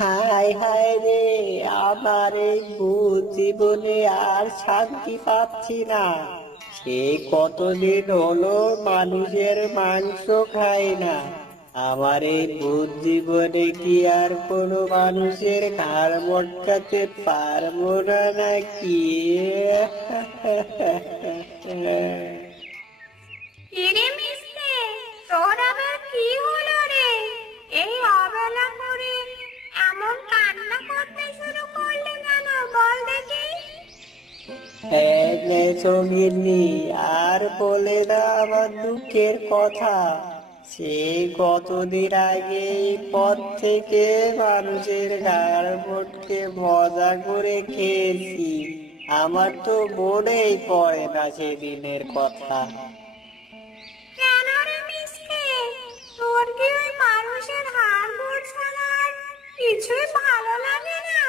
হায় হায় রে, আমার এই ভূত জীবনে আর শান্তি পাচ্ছি না। সে কতদিন হলো মানুষের মাংস খায় না। আমার এই ভূত জীবনে কি আর কোনো মানুষের ঘাড় মটকাতে পারবো না নাকি? কিরে মিসকে, তোর আবার কি হলো রে? এই অবেলা করে এমন কান্না করতে শুরু করলি কেন, বল দেখি। সঙ্গিনী, আর বলে না আমার দুঃখের কথা। সে কতদিন আগে এই পথ থেকে মানুষের ঘাড় মোটকে মজা করে খেয়েছি। আমার তো মনেই পড়ে না সেদিনের কথা। কেন রে মিসকে, তোর কি ওই মানুষের হাড় গোড় ছাড়া আর কিছুই ভালো লাগে না?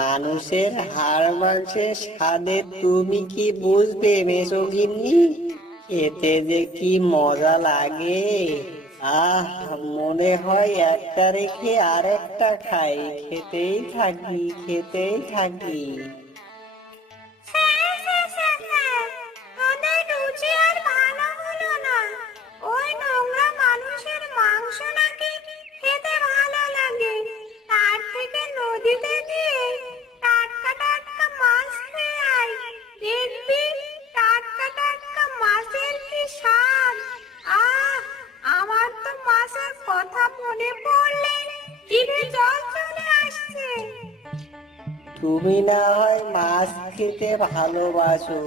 মানুষের হাড় মাংসের স্বাদে তুমি কি বুঝবে মেসোগিন্নি? খেতে যে কি মজা লাগে! আহ, মনে হয় একটা রেখে আরেকটা খাই, খেতেই থাকি খেতেই থাকি। স্যার, স্যার, স্যার, স্যার, তোদের রুচি আর ভালো হলো না। ওই নোংরা মানুষের মাংস নাকি খেতে ভালো লাগে। তার থেকে নদীতে গিয়ে টাটকা টাটকা মাছ খেয়ে আয়। দেখবি টাটকা টাটকা মাছের কি স্বাদ। আহ, আমার তো মাছের কথা মনে পড়লে জিভে জল চলে আসছে। তুমি না হয় মাছ খেতে ভালোবাসো,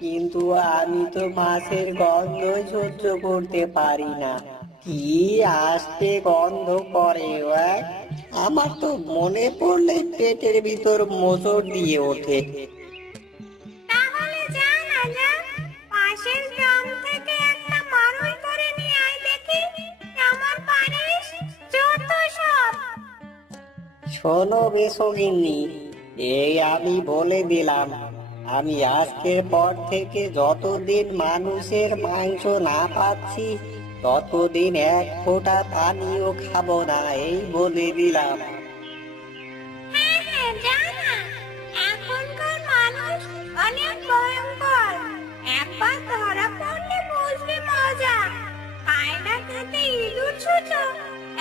কিন্তু আমি তো মাছের গন্ধই সহ্য করতে পারি না। কি আস্তে গন্ধ করে ওয়াক! আমার তো মনে পড়লে পেটের ভিতর মোচড় দিয়ে ওঠে। তাহলে যা না যা, পাশের গ্রাম থেকে একটা মারুই করে নিয়ে আয় দেখি, কেমন পারিস। যত সব। শোনো বেসগিন্নি, এই আমি বলে দিলাম, আমি আজকের পর থেকে যতদিন মানুষের মাংস না পাচ্ছি, ততদিন এক ফোঁটা পানিও খাবো না, এই বলে দিলাম। হ্যাঁ হ্যাঁ, যা না। এখনকার মানুষ অনেক ভয়ঙ্কর। একবার ধরা পড়লে বুঝবি মজা। খায় না খেতে ইঁদুর ছুঁচো,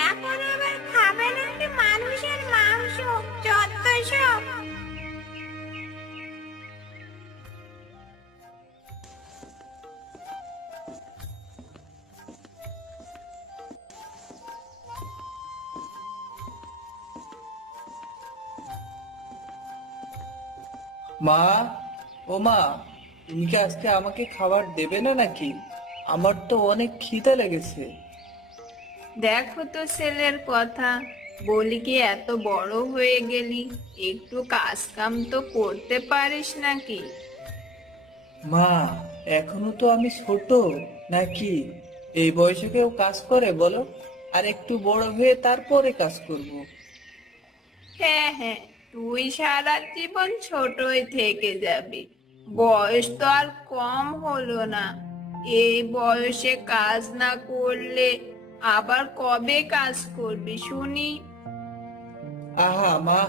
এখন আবার খাবে নাকি মানুষের মাংস। যত সব। মা, ও মা, তুমি কি আজকে আমাকে খাবার দেবে না নাকি? আমার তো অনেক খিদে লেগেছে। দেখো তো ছেলের কথা, বলি কি এত বড় হয়ে গেলি, একটু কাজ কাম তো করতে পারিস নাকি? মা, এখনো তো আমি ছোট নাকি? এই বয়সে কেউ কাজ করে বলো? আর একটু বড় হয়ে তারপরে কাজ করব। হ্যাঁ হ্যাঁ, তুই সারা জীবন ছোটই থেকে যাবি। বয়স তো আর কম হলো না। এই বয়সে কাজ না করলে আবার কবে কাজ করবি শুনি? আহা মা,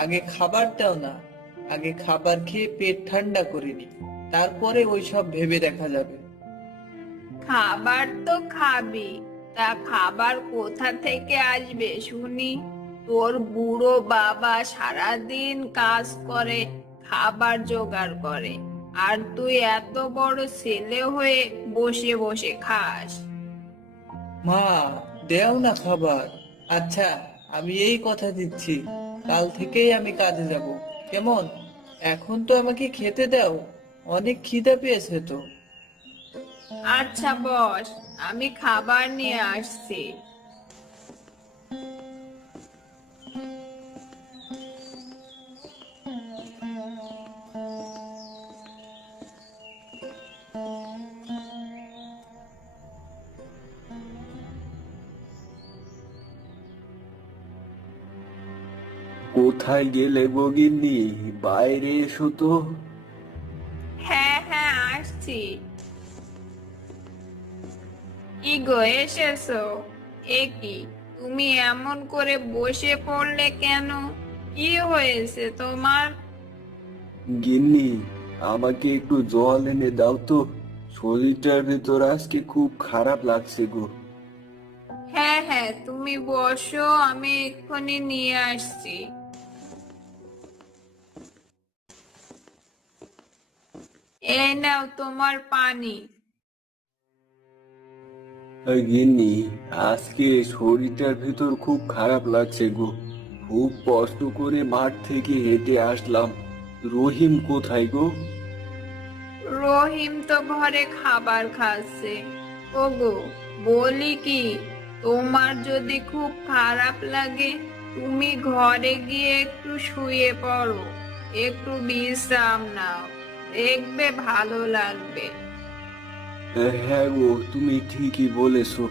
আগে খাবার দাও না। আগে খাবার খেয়ে পেট ঠান্ডা করে নি, তারপরে ওইসব ভেবে দেখা যাবে। খাবার তো খাবি, তা খাবার কোথা থেকে আসবে শুনি? তোর বুড়ো বাবা সারাদিন কাজ করে, খাবার জোগাড় করে, আর তুই এত বড় ছেলে হয়ে বসে বসে খাস। মা, দেও না খাবার। আচ্ছা, আমি এই কথা দিচ্ছি, কাল থেকেই আমি কাজে যাব, কেমন? এখন তো আমাকে খেতে দাও, অনেক খিদে পেয়েছে তো। আচ্ছা বস, আমি খাবার নিয়ে আসছি। কোথায় গেলে গিন্নি? বাইরে এসো তো। হ্যাঁ হ্যাঁ, আসছি। কি গো, এসেছো? এ কি, তুমি এমন করে বসে পড়লে কেন? কি হয়েছে তোমার? গিন্নি, আমাকে একটু জল এনে দাও তো, শরীরটার ভেতর আজকে খুব খারাপ লাগছে গো। হ্যাঁ হ্যাঁ, তুমি বসো, আমি এক্ষুনি নিয়ে আসছি। এই নাও তোমার পানি। গিন্নি, আজকে শরীরটার ভেতর খুব খারাপ লাগছে গো। খুব কষ্ট করে মাঠ থেকে হেঁটে আসলাম। রহিম কোথায় গো? রহিম তো ঘরে খাবার খাচ্ছে। ওগো, বলি কি, তোমার যদি খুব খারাপ লাগে তুমি ঘরে গিয়ে একটু শুয়ে পড়ো, একটু বিশ্রাম নাও, দেখবে ভালো লাগবে। হ্যাঁ গো, তুমি ঠিকই বলেছো।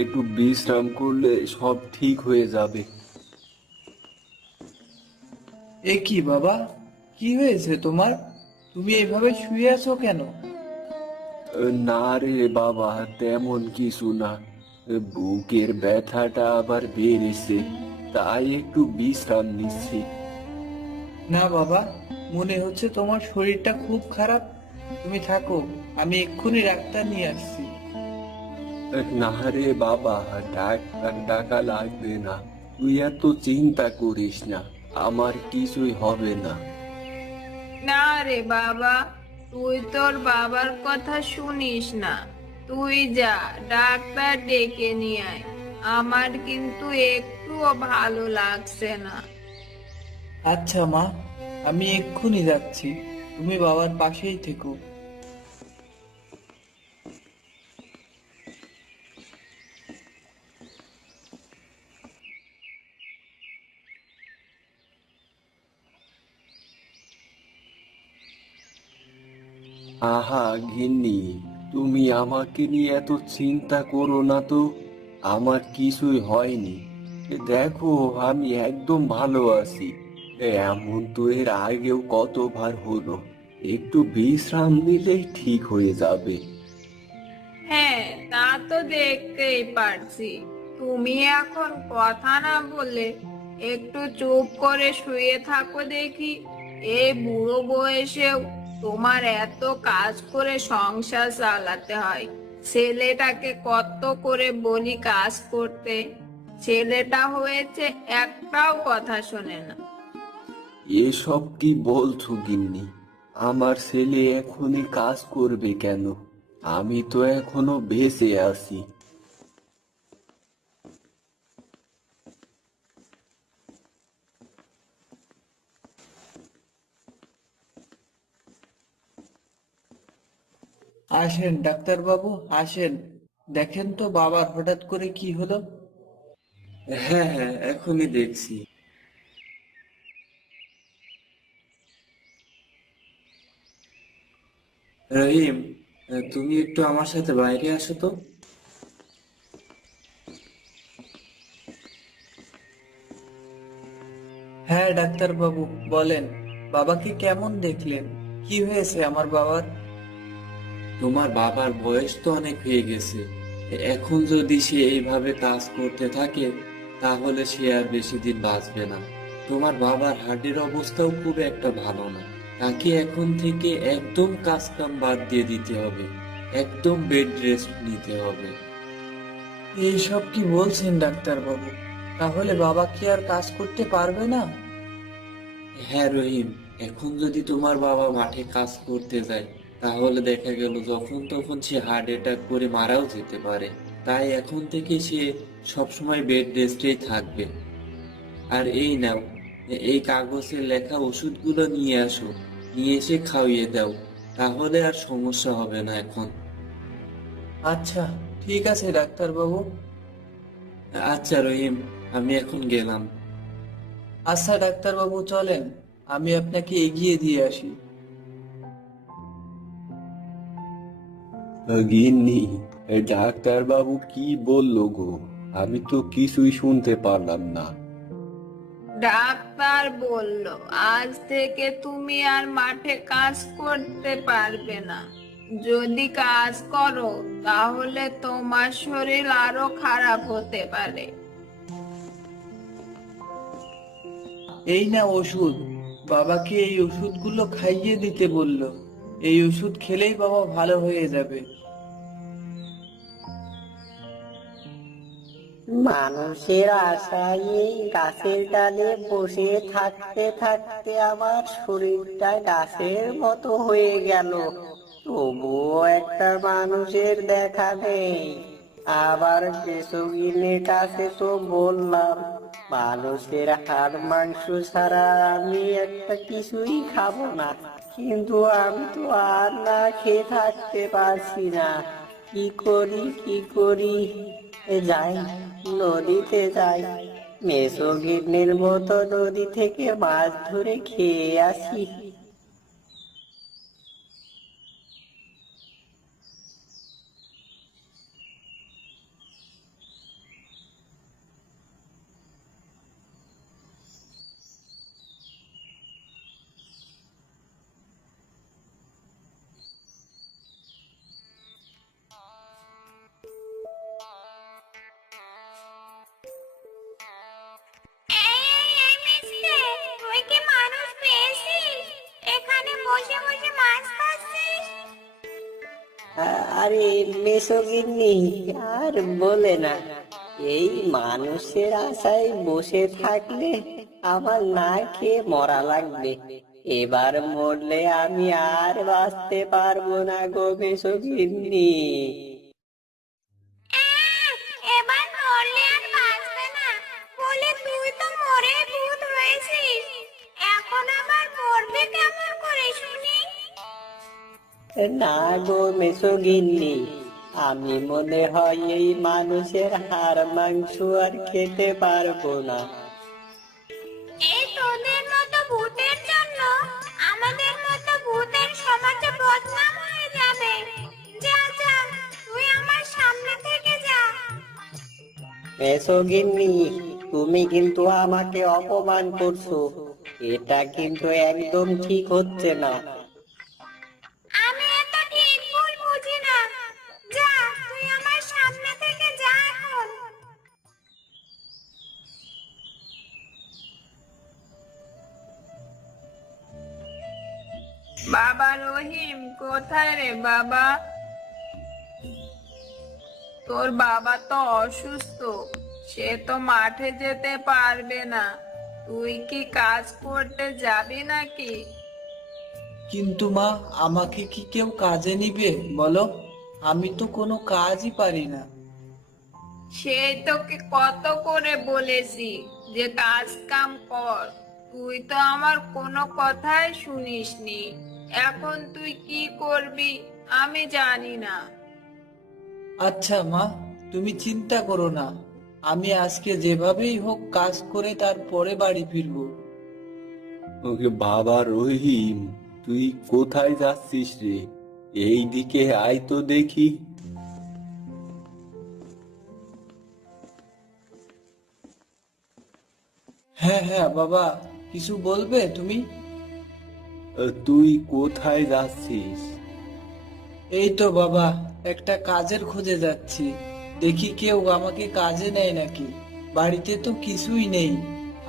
একটু বিশ্রাম করলে সব ঠিক হয়ে যাবে। এ কি বাবা, কি হয়েছে তোমার? তুমি এভাবে শুয়ে আছো কেন? না রে বাবা, তেমন কিছু না। বুকের ব্যথাটা আবার বেড়েছে, তাই একটু বিশ্রাম নিচ্ছি। না বাবা, মনে হচ্ছে তোমার শরীরটা খুব খারাপ। তুমি থাকো, আমি এক্ষুনি ডাক্তার নিয়ে আসছি। না রে বাবা, ডাক্তার ডাকা লাগবে না। তুই এত চিন্তা করিস না, আমার কিছুই হবে না। না রে বাবা, তুই তোর বাবার কথা শুনিস না। তুই যা, ডাক্তার ডেকে নিয়ে আয়। আমার কিন্তু একটুও ভালো লাগছে না। আচ্ছা মা, আমি এক্ষুনি যাচ্ছি, তুমি বাবার পাশেই থেকো। আহা গিন্নি, তুমি আমাকে নিয়ে এত চিন্তা করো না তো। আমার কিছুই হয়নি। দেখো, আমি একদম ভালো আছি। এমন তো এর আগেও কতবার হলো। একটু বিশ্রাম নিলেই ঠিক হয়ে যাবে। হ্যাঁ, তা তো দেখতেই পারছি। তুমি এখন কথা না বলে একটু চুপ করে শুয়ে থাকো দেখি। এই বুড়ো বয়সেও তোমার এত কাজ করে সংসার চালাতে হয়। ছেলেটাকে কত করে বলি কাজ করতে, ছেলেটা হয়েছে একটাও কথা শোনে না। এসব কি বলছো গিন্নি? আমার ছেলে এখনই কাজ করবে কেন? আমি তো এখনো বেঁচে আছি। আসেন ডাক্তার বাবু, আসেন, দেখেন তো বাবার হঠাৎ করে কি হলো। হ্যাঁ হ্যাঁ, এখনই দেখছি। রহিম, তুমি একটু আমার সাথে বাইরে আসো তো। হ্যাঁ ডাক্তার বাবু, বলেন, বাবাকে কেমন দেখলেন? কি হয়েছে আমার বাবার? তোমার বাবার বয়স তো অনেক হয়ে গেছে। এখন যদি সে এইভাবে কাজ করতে থাকে তাহলে সে আর বেশি দিন বাঁচবে না। তোমার বাবার হার্টের অবস্থাও খুব একটা ভালো না। তাকে এখন থেকে একদম কাজ কাম বাদ দিয়ে দিতে হবে, একদম বেড রেস্ট নিতে হবে। এইসব কি বলছেন ডাক্তার বাবু? তাহলে বাবা কি আর কাজ করতে পারবে না? হ্যাঁ রহিম, এখন যদি তোমার বাবা মাঠে কাজ করতে যায় তাহলে দেখা গেল যখন তখন সে হার্ট অ্যাটাক করে মারাও যেতে পারে। তাই এখন থেকে সে সবসময় বেড রেস্টেই থাকবে। আর এই নাও, এই কাগজে লেখা ওষুধগুলো নিয়ে আসো, নিয়ে এসে খাইয়ে দাও, তাহলে আর সমস্যা হবে না এখন। আচ্ছা, ঠিক আছে ডাক্তার বাবু। আচ্ছা রহিম, আমি এখন গেলাম। আচ্ছা ডাক্তার বাবু, চলেন, আমি আপনাকে এগিয়ে দিয়ে আসি। গিন্নি, ডাক্তার বাবু কি বললো গো? আমি তো কিছুই শুনতে পারলাম না। ডাক্তার বলল আজ থেকে তুমি আর মাঠে কাজ করতে পারবে না। যদি কাজ করো তাহলে তোমার শরীর আরো খারাপ হতে পারে। এই না ওষুধ। বাবাকে এই ওষুধগুলো খাইয়ে দিতে বললো। এই ওষুধ খেলেই বাবা ভালো হয়ে যাবে। মানুষের আশায় এই গাছের ডালে বসে থাকতে থাকতে আমার শরীরটা গাছের মতো হয়ে গেল, তবুও একটা মানুষের দেখা নেই। আবার বেসুগিনের কাছে তো বললাম মানুষের হাড় মাংস ছাড়া আমি একটা কিছুই খাবো না, কিন্তু আমি তো আর না খেয়ে থাকতে পারছি না। কি করি কি করি? যাই, নদীতে যাই, মেসোগিন্নির মতো নদী থেকে মাছ ধরে খেয়ে আসি। এই মিসকে, তুই কি মানুষ পেয়েছিস? এখানে বসে বসে মাছ খাচ্ছিস? আরে মেসোগিন্নি, আর বলে না, এই মানুষের আশায় বসে থাকলে আমার না খেয়ে মরা লাগবে। এবার মরলে আমি আর বাঁচতে পারবো না গো মেসোগিন্নি। এবার মরলে আর বাঁচবে না বলে তুই তো মরে ভূত হয়েছিস, এখন আবার মরবে কেমন করে শুনি? না গো মেসোগিন্নি, আমি মনে হয় এই মানুষের হাড় মাংস আর খেতে পারবো না। এই তোদের মতো ভূতের জন্য আমাদের মতো ভূতের সমাজে বদনাম হয়ে যাবে। যা যা, তুই আমার সামনে থেকে যা। মেসোগিন্নি, তুমি কিন্তু আমাকে অপমান করছো, এটা কিন্তু একদম ঠিক হচ্ছে না। আমি এত ঠিক ভুল বুঝি না। যা, তুই আমার সামনে থেকে যা এখন। বাবা রহিম, কোথায় রে বাবা? তোর বাবা তো অসুস্থ, সে তো মাঠে যেতে পারবে না। তুই কি কাজ করতে যাবি নাকি? কিন্তু মা, আমাকে কি কেউ কাজে নিবে বলো? আমি তো কোনো কাজই পারি না। সেই তোকে কত করে বলেছি যে কাজ কাম কর, তুই তো আমার কোনো কথাই শুনিসনি। এখন তুই কি করবি আমি জানি না। আচ্ছা মা, তুমি চিন্তা করো না। আমি আজকে যেভাবেই হোক কাজ করে তারপরে বাড়ি ফিরবো। ওকে বাবা রহিম, তুই কোথায় যাচ্ছিস রে? এই দিকে আয় তো দেখি। হ্যাঁ হ্যাঁ বাবা, কিছু বলবে তুমি? তুই কোথায় যাচ্ছিস? এই তো বাবা, একটা কাজের খোঁজে যাচ্ছি। দেখি কেউ আমাকে কাজে নেয় নাকি। বাড়িতে তো কিছুই নেই,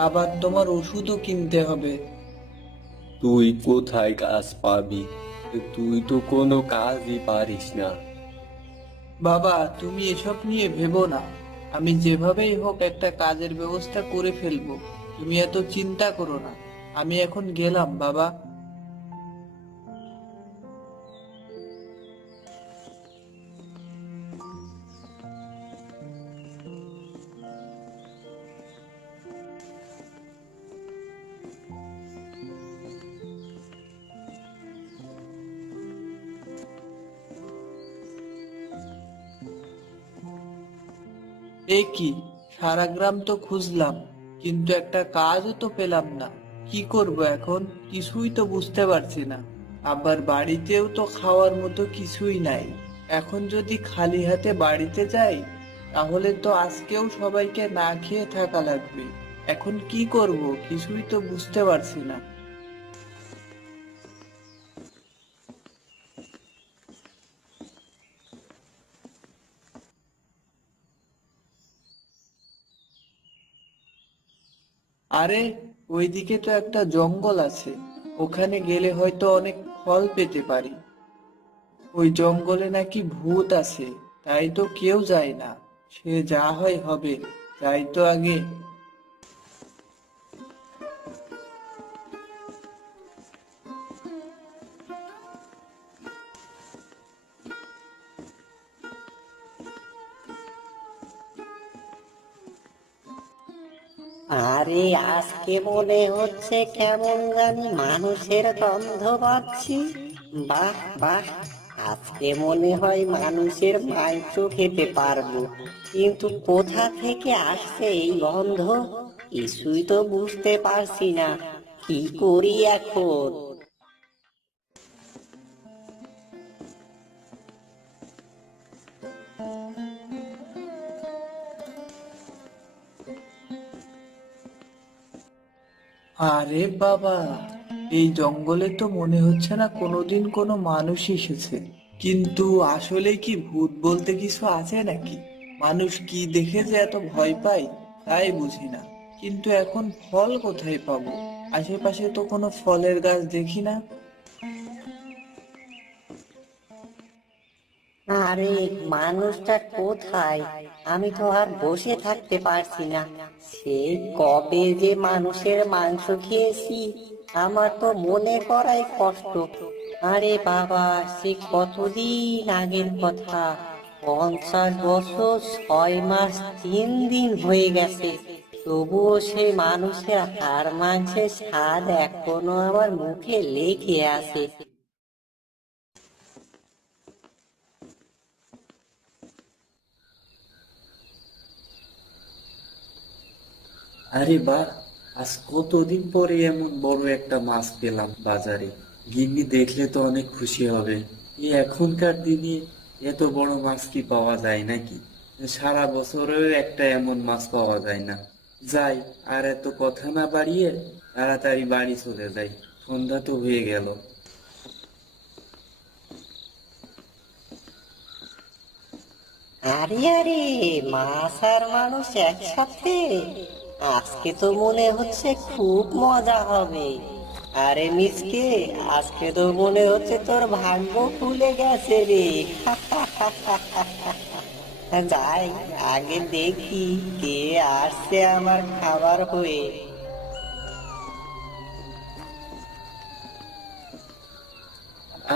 আবার তোমার ওষুধও কিনতে হবে। তুই কোথায় কাজ পাবি? তুই তো কোনো কাজই পারিস না। বাবা, তুমি এসব নিয়ে ভেবো না। আমি যেভাবেই হোক একটা কাজের ব্যবস্থা করে ফেলবো। তুমি এত চিন্তা করো না। আমি এখন গেলাম বাবা। এ কি, সারা গ্রাম তো খুঁজলাম, কিন্তু একটা কাজও তো পেলাম না। কি করব এখন, কিছুই তো বুঝতে পারছি না। আবার বাড়িতেও তো খাওয়ার মতো কিছুই নাই। এখন যদি খালি হাতে বাড়িতে যাই, তাহলে তো আজকেও সবাইকে না খেয়ে থাকা লাগবে। এখন কি করব, কিছুই তো বুঝতে পারছি না। আরে ওইদিকে তো একটা জঙ্গল আছে, ওখানে গেলে হয়তো অনেক ফল পেতে পারি। ওই জঙ্গলে নাকি ভূত আছে, তাই তো কেউ যায় না। সে যা হয় হবে, যাই তো আগে। আরে আজকে মনে হচ্ছে কেমন জানি মানুষের গন্ধ পাচ্ছি। বাহ বাহ, আজকে মনে হয় মানুষের মাংস খেতে পারবো। কিন্তু কোথা থেকে আসছে এই গন্ধ, কিছুই তো বুঝতে পারছি না। কি করি এখন? আরে বাবা, এই জঙ্গলে তো মনে হচ্ছে না কোনোদিন কোনো মানুষ এসেছে। কিন্তু আসলে কি ভূত বলতে কিছু আছে নাকি? মানুষ কি দেখে যে এত ভয় পায় তাই বুঝি না। কিন্তু এখন ফল কোথায় পাবো? আশেপাশে তো কোনো ফলের গাছ দেখি না। আরে মানুষটা কোথায়? আমি তো আর বসে থাকতে পারছি না। সেই কবে যে মানুষের মাংস খেয়েছি, আমার তো মনে করাই কষ্ট। আরে বাবা, সে কতদিন আগের কথা। 50 বছর 6 মাস 3 দিন হয়ে গেছে। তবুও সেই মানুষের হাড় মাংসের স্বাদ এখনো আমার মুখে লেগে আছে। আরে বাহ, আজ কতদিন পরে এমন বড় একটা মাছ পেলাম বাজারে। গিন্নি দেখলে তো অনেক খুশি হবে। এই এখনকার দিনে এত বড় মাছ কি পাওয়া যায় নাকি? সারা বছরেও একটা এমন মাছ পাওয়া যায় না। যাই, আর এত কথা না বাড়িয়ে তাড়াতাড়ি বাড়ি চলে যাই, সন্ধ্যা তো হয়ে গেল। আরে আরে, মাছ আর মানুষ একসাথে! আজকে তো মনে হচ্ছে খুব মজা হবে। আরে মিসকে, আজকে তো মনে হচ্ছে তোর ভাগ্য খুলে গেছে রে। যাই, আগে দেখি কে আসছে আমার খাবার হয়ে।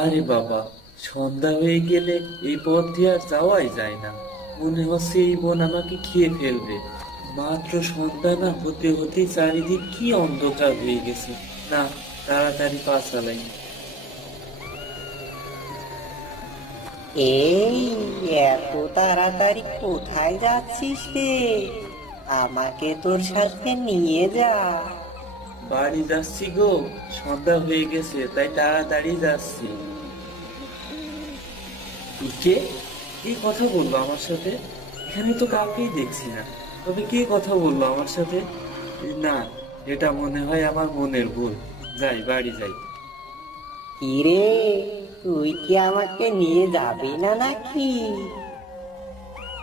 আরে বাবা, সন্ধ্যা হয়ে গেলে এই পথ দিয়ে আর যাওয়াই যায় না। মনে হচ্ছে এই বন আমাকে খেয়ে ফেলবে। মাত্র সন্ধ্যা না হতে হতে চারিদিক কি অন্ধকার হয়ে গেছে। না, তাড়াতাড়ি পা চালাই। এই, এত তাড়াতাড়ি কোথায় যাচ্ছিস রে? আমাকে তোর সাথে নিয়ে যা। বাড়ি যাচ্ছি গো, সন্ধ্যা হয়ে গেছে তাই তাড়াতাড়ি যাচ্ছি। কে কে কথা বললো আমার সাথে? এখানে তো কাউকেই দেখছি না, তবে কে কথা বললো আমার সাথে? না, এটা মনে হয় আমার মনের ভুল। যাই, বাড়ি যাই। কিরে, তুই কি আমাকে নিয়ে যাবি না নাকি?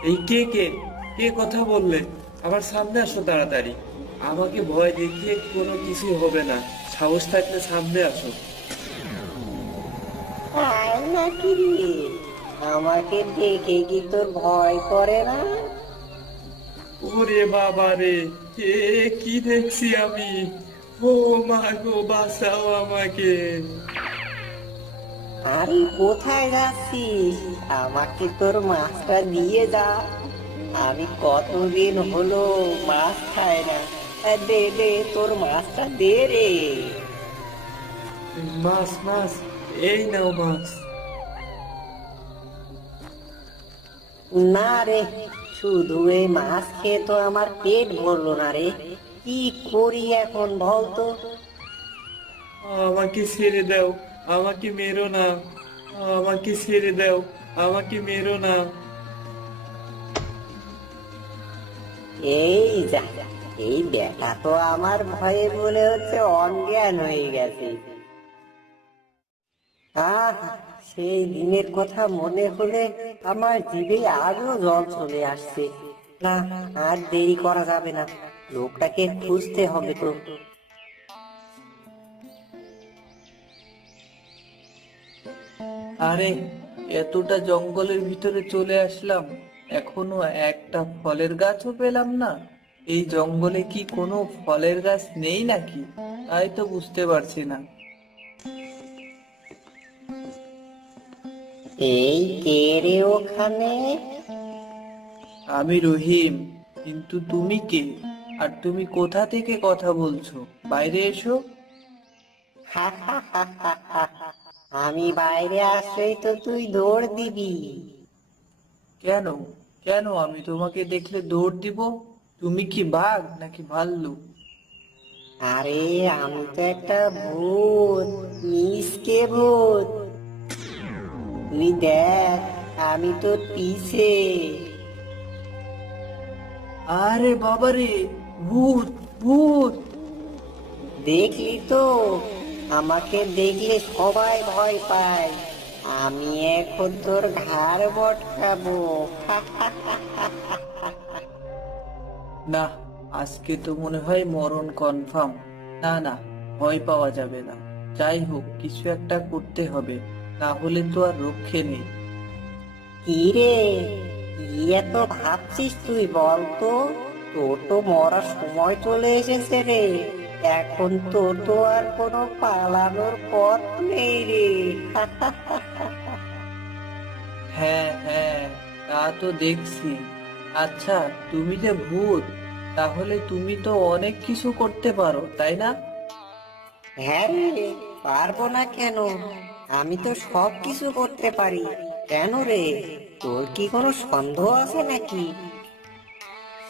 এই কে কে কে কথা বললে? আমার সামনে আসো তাড়াতাড়ি। আমাকে ভয় দেখিয়ে কোনো কিছু হবে না, সাহস থাকলে সামনে আসো। তাই নাকি রে? আমাকে দেখে কি তোর ভয় করে না? ওরে বাবা রে, এ কি দেখছি আমি! ও মা গো, বাঁচাও আমাকে! আরে কোথায় যাচ্ছিস? আমাকে তোর মাছটা দিয়ে যা। আমি কতদিন হলো মাছ খাই না। দে দে, তোর মাছটা দে রে। মাছ মাছ, এই নাও মাছ। না রে, শুধু এই মাছ খেয়ে তো আমার পেট ভরলো না রে। কি করি এখন বলতো? আমাকে ছেড়ে দাও, আমাকে মেরো না। আমাকে ছেড়ে দাও, আমাকে মেরো না। এই যা, এই বেটা তো আমার ভয়ে মনে হচ্ছে অজ্ঞান হয়ে গেছে। আহ, সেই দিনের কথা মনে হলে আমার জিভে আজও জল চলে আসছে। না, আর দেরি করা যাবে না। লোকটাকে খুঁজতে হবে তো। আরে, এতটা জঙ্গলের ভিতরে চলে আসলাম, এখনো একটা ফলের গাছও পেলাম না। এই জঙ্গলে কি কোনো ফলের গাছ নেই নাকি? তাই তো বুঝতে পারছি না। এই কে রে ওখানে? আমি রহিম, কিন্তু তুমি কে? আর তুমি কোথা থেকে কথা বলছো? বাইরে এসো। আমি বাইরে আসলেই তো তুই দৌড় দিবি। কেন? কেন আমি তোমাকে দেখলে দৌড় দিব? তুমি কি বাঘ নাকি ভাল্লুক? আরে আমি তো একটা ভূত, মিসকে ভূত। তুই দেখ, আমি তোর পিছে। আরে বাবারে, ভূত! ভূত! দেখলি তো, আমাকে দেখলে সবাই ভয় পায়। আমি এখন তোর ঘাড় মটকাবো। না, আজকে তো মনে হয় মরণ কনফার্ম। না না, ভয় পাওয়া যাবে না। যাই হোক, কিছু একটা করতে হবে, না হলে তো আর রক্ষে নেই। কি রে, কি এত ভাবছিস তুই বল তো? তোর তো মরার সময় চলে এসেছে রে। এখন তোর তো আর কোনো পালানোর পথ নেই রে। হ্যাঁ হ্যাঁ, তা তো দেখছি। আচ্ছা, তুমি যে ভূত, তাহলে তুমি তো অনেক কিছু করতে পারো, তাই না? হ্যাঁ রে, পারবো না কেন? আমি তো সব কিছু করতে পারি। কেন রে, তোর কি কোনো সন্দেহ আছে নাকি?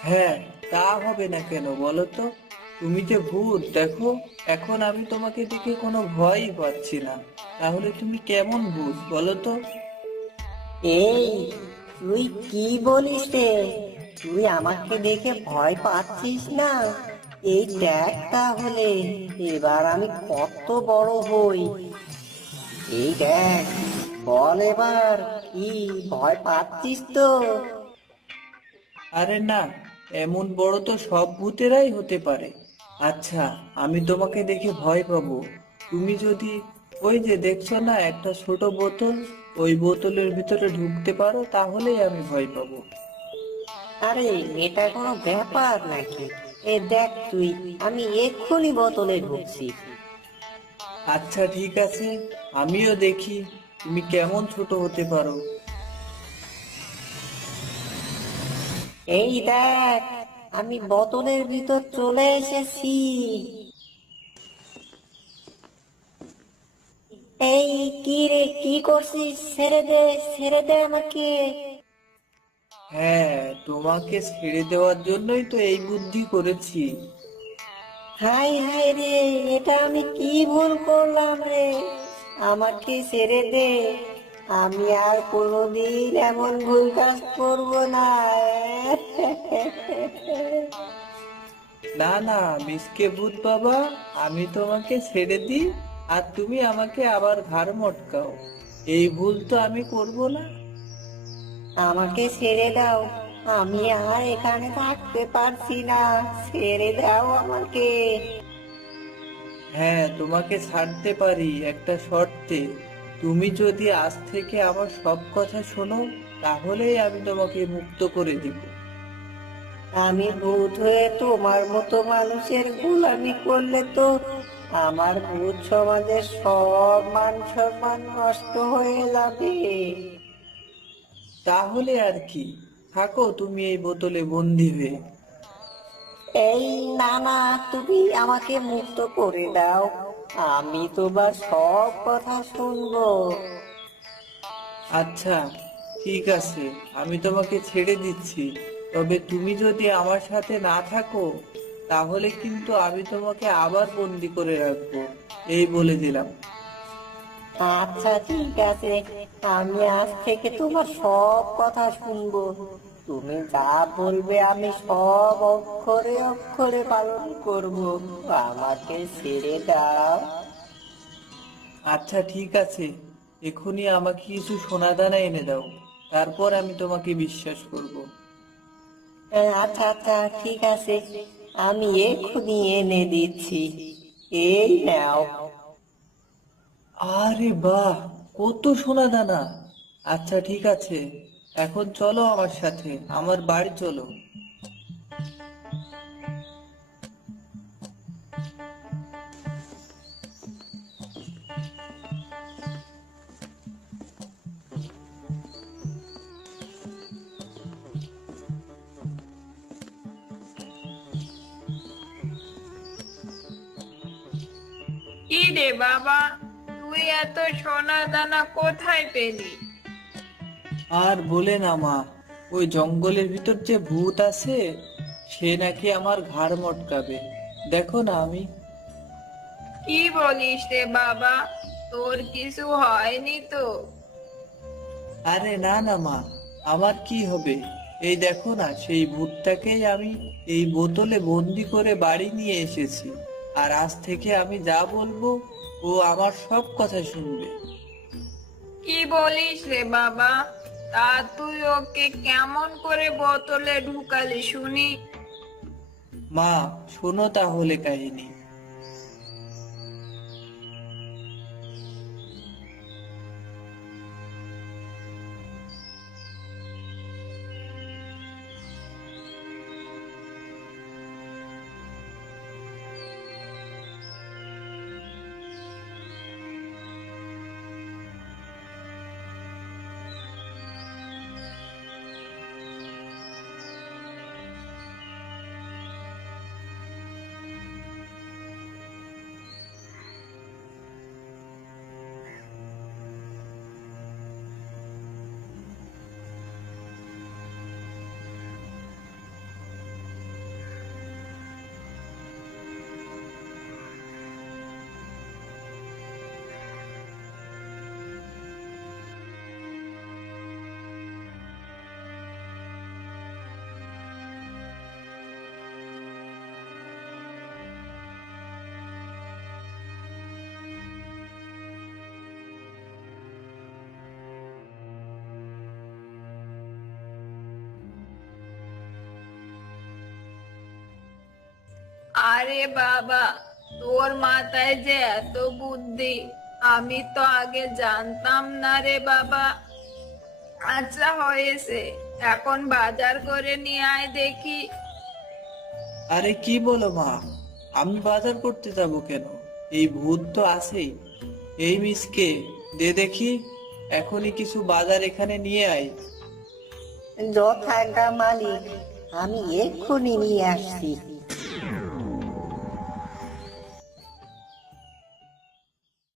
হ্যাঁ, তা হবে না কেন বলো তো? তুমি যে ভূত, দেখো, এখন আমি তোমাকে দেখে কোনো ভয়ই পাচ্ছি না। তাহলে তুমি কেমন ভূত বলো তো? এই, তুই কি বলিস রে? তুই আমাকে দেখে ভয় পাচ্ছিস না? এই দেখ তাহলে, এবার আমি কত বড় হই। এই দেখ, বল এবার, কি ভয় পাচ্ছিস তো? আরে না, এমন বড় তো সব ভূতেরাই হতে পারে। আচ্ছা, আমি তোমাকে দেখে ভয় পাবো? তুমি যদি ওই যে দেখছো না একটা ছোট বোতল, ওই বোতলের ভিতরে ঢুকতে পারো, তাহলেই আমি ভয় পাবো। আরে, এটা কোনো ব্যাপার নাকি? এ দেখ তুই, আমি এক্ষুনি বোতলে ঢুকছি। আচ্ছা ঠিক আছে, আমিও দেখি তুমি কেমন ছোট হতে পারো। এই দেখ, আমি বোতলের ভিতর চলে এসেছি। এই, কি রে, কি করছিস? ছেড়ে দে, ছেড়ে দে আমাকে। হ্যাঁ, তোমাকে ছেড়ে দেওয়ার জন্যই তো এই বুদ্ধি করেছি। হাই হাই রে, এটা আমি কি ভুল করলাম রে? আমাকে ছেড়ে দে। আমি আর কোনোদিন এমন ভুল কাজ করবো না। না না, মিসকে ভূত বাবা, আমি তোমাকে ছেড়ে দিই আর তুমি আমাকে আবার ঘাড় মটকাও। এই ভুল তো আমি করব না। আমাকে ছেড়ে দাও, আমি আর এখানে থাকতে পারছি না। ছেড়ে দাও আমাকে। হ্যাঁ, তোমাকে ছাড়তে পারি একটা শর্তে। তুমি যদি আজ থেকে আমার সব কথা শোনো, তাহলেই আমি তোমাকে মুক্ত করে দিব। আমি ভূত হয়ে তোমার মতো মানুষের গোলামি করলে তো আমার ভূত সমাজের সব মান সম্মান নষ্ট হয়ে যাবে। তাহলে আর কি, থাকো তুমি এই বোতলে বন্দি হয়ে। এই, না না, তুমি আমাকে মুক্ত করে দাও। আমি তোমার সব কথা শুনবো। আচ্ছা ঠিক আছে, আমি তোমাকে ছেড়ে দিচ্ছি। তবে তুমি যদি আমার সাথে না থাকো, তাহলে কিন্তু আমি তোমাকে আবার বন্দি করে রাখবো, এই বলে দিলাম। আচ্ছা ঠিক আছে, আমি আজ থেকে তোমার সব কথা শুনবো। তুমি যা বলবে আমি সব অক্ষরে অক্ষরে পালন করব। আমাকে ছেড়ে দাও। আচ্ছা ঠিক আছে, এখনই আমাকে কিছু সোনা দানা এনে দাও, তারপর আমি তোমাকে বিশ্বাস করব। আচ্ছা আচ্ছা ঠিক আছে, আমি এক্ষুনি এনে দিচ্ছি, এই নাও। আরে বাহ, কত সোনা দানা! আচ্ছা ঠিক আছে, এখন চলো আমার সাথে, আমার বাড়ি চলো। কি রে বাবা, তুই এত সোনা দানা কোথায় পেলি? আর বলে না মা, ওই জঙ্গলের ভিতর যে ভূত আছে, সে নাকি আমার ঘাড় মটকাবে। দেখো না আমি। কি বলিস রে বাবা, তোর কিছু হয়নি তো? আরে না না মা, আমার কি হবে? এই দেখো না, সেই ভূতটাকেই আমি এই বোতলে বন্দি করে বাড়ি নিয়ে এসেছি। আর আজ থেকে আমি যা বলবো, ও আমার সব কথা শুনবে। কি বলিস রে বাবা, তা তুই ওকে কেমন করে বোতলে ঢুকালি শুনি? মা, শোনো তাহলে কাহিনী। আরে বাবা, তোর মাথায় যে এত বুদ্ধি, আমি তো আগে জানতাম না রে বাবা। আচ্ছা হয়েছে, এখন বাজার করে নিয়ে আয় দেখি। আরে কি বলো মা, আমি বাজার করতে যাব কেন? এই ভূত তো আছেই। এই মিসকে, দে দেখি, এখনই কিছু বাজার এখানে নিয়ে আয়। যথাজ্ঞা মালিক, আমি এক্ষুনি নিয়ে আসছি।